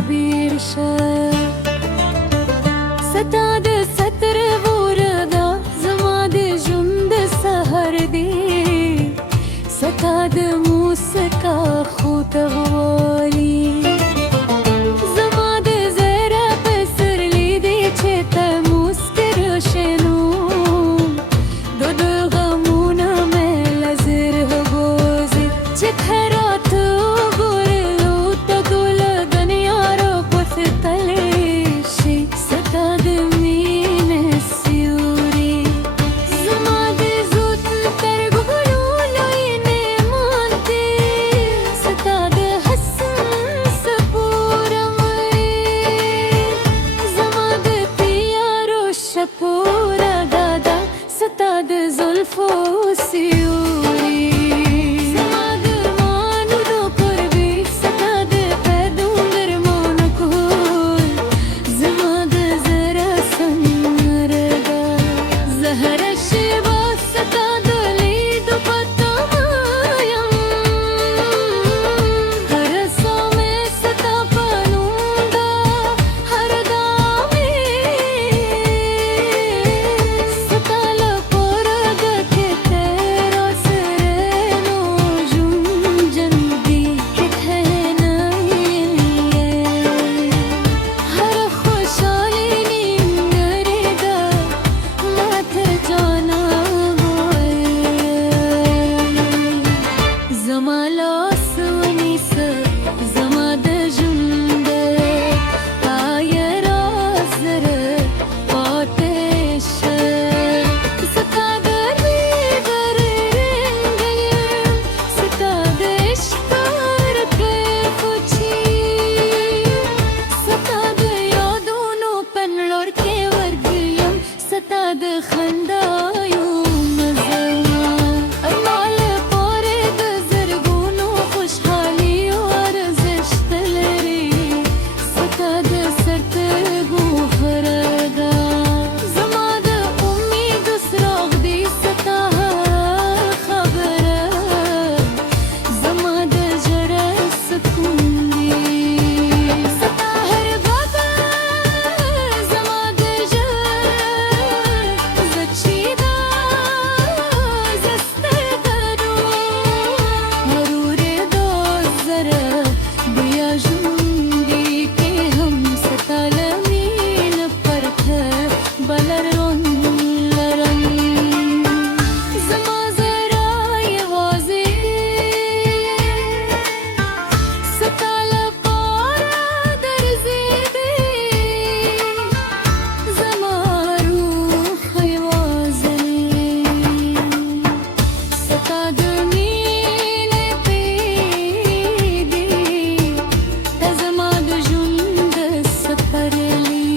بیرشه ستاد ستر وردا زما د ژوند سحر دی ستاد موسکا خوت غوالی زما د زهره پسرلی دی چې ته موسکر شنو دو د غمونه مې لزر غوزي چې خیرات ګورلو ته ګل دنیا را پوښتلی شي ستا د مینې سیوري زما د زود سترګو لوی نعمت دی ستا د حسن سپورم زما د تیارو شپوره دادا ستا د زلفو سیوري زما د مانو د قربي ستا د قدم درمان کول زما د زړه سندره زهره شیبه ستا د لیدو په تمه یم هره ساه مې ستا په نوم ده هر ګام ستا لپاره ده که تیرا سرeno ژوند جنګي که تهنایي هر خوشحالي نیمګړې ده ماته جانا زما لاس ونیسه زما د ژوند پای راز زره پاتې شه ستا د دیدار رنګ یم ستا د عشق کیف چی ستا د یادونو په لور کې ورګ یم ستا د خندا یو مزه ما لپاره د زرګونو خوشحالي ارزښت لري ستا د سترګو غره ده زما د امید څراغ دی ستا خبره زما د زړه سکون دی ستا هر بابا زما د ژوند زه چې دا زسته درو مروره دو زره بیا ژوندي کې هم ستا له مینه پرته بل رون لرم زما زړه یوازې ستا لپاره درزېږي زما روح یوازې ستا د مینې پیدي ته زما د ژوند سپرلی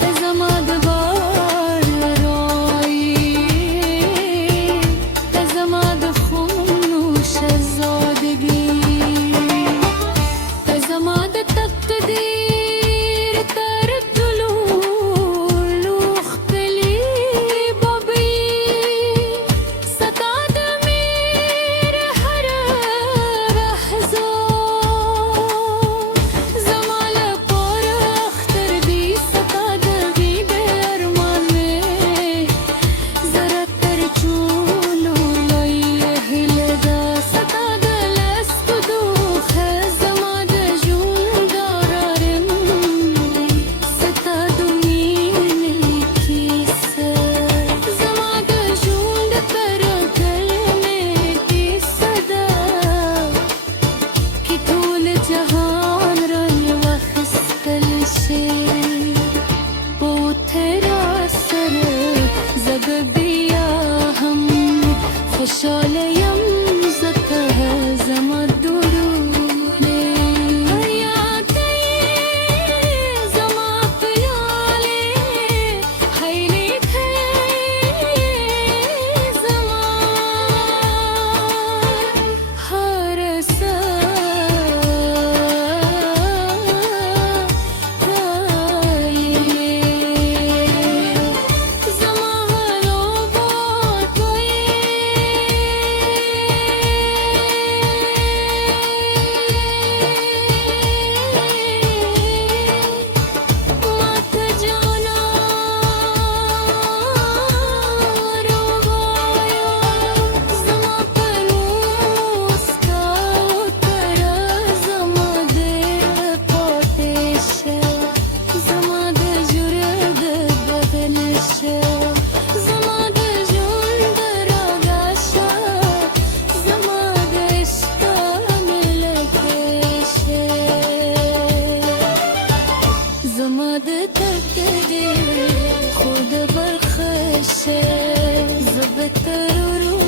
ته زما د بار رایې ته زما د خونو شهزادګي ته زما د تقدیر تر ټولو ښکلې بابي ستا د میر هر لحظه زما لپاره اختر دی ستا د غیب ارمان مې زړه تر ټولو لوی هیله ده ستا د لسکو دوښه زما د ژوند ارارم ستا د مینې کیسه زما د ژوند پر کلمې کیسه ده کې ټول جهان راواخیستل شي په تیرا سره زه به بیا هم خوشحاله یم ځکه زما درونې حیات زما پیالې هیلې زما هر زما هر जमाद तकदीर खुद बख्शे ज़ब्त रूरू